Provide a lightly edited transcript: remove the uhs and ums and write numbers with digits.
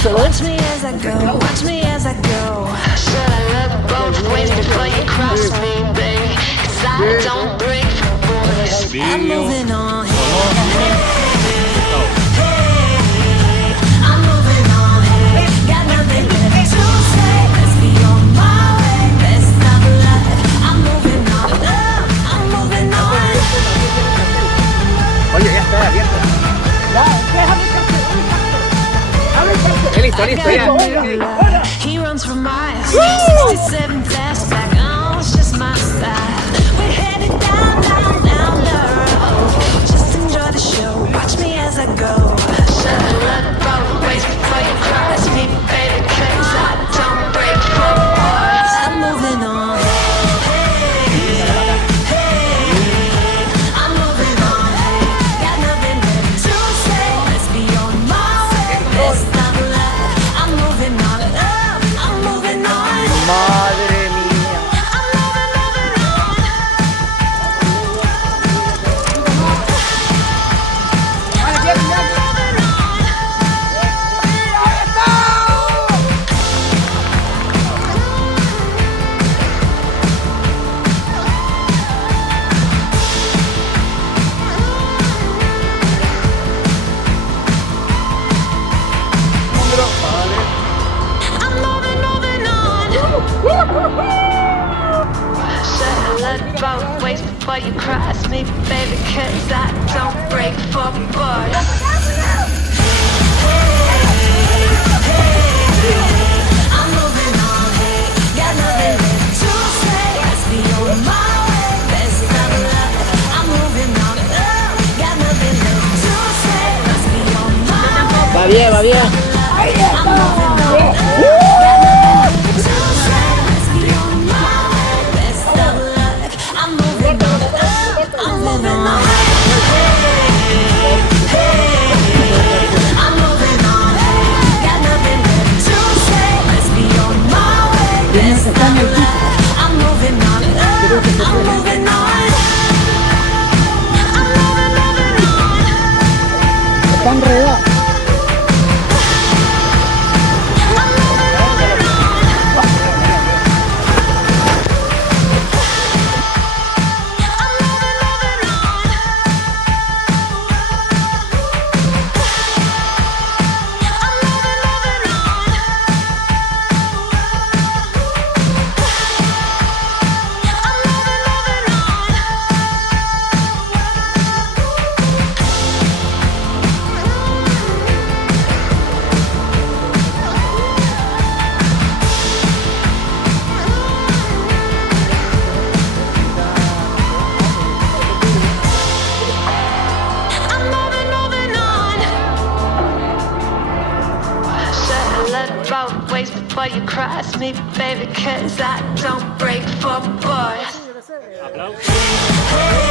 eso, ¿no? Watch me as I go, watch me as I go. Should I look both ways before you cross me, baby? 'Cause I don't break for boys. I'm moving on. I'm moving on. Got nothing left to say. Let's be on my way. Best of luck. I'm moving on. I'm moving on. Oye, ya está abierto. Ya, déjame He runs for miles. 67 flashback. Oh, it's just my style. We're headed down, down, down the road. Just enjoy the show. Watch me as I go. Should I look both ways before you cross me, baby? 'Cause I don't break for boys. I'm moving on. I'm moving on. Got nothing left to say. Let's be on my way. Best of luck. I'm moving on. I'm moving on. Madre mía. I'm moving on. I'm moving on. Should I look both ways before you cross me, baby? 'Cause I don't break for boys. I'm moving on. Got nothing left to say. Let's be on my way. Best of luck. I'm moving on. Got nothing left to say. Let's be on my way. Va bien, va bien. I'm moving on. Got nothing left to say. Let's be on my way. Best of luck. I'm moving on. I'm moving on. I'm moving on. Got nothing left to say. Let's be on my way. Best of luck. I'm moving on. I'm moving on. I'm moving on. Está enredado. Both ways before you cross me, baby, 'cause I don't break for boys. Aplausos.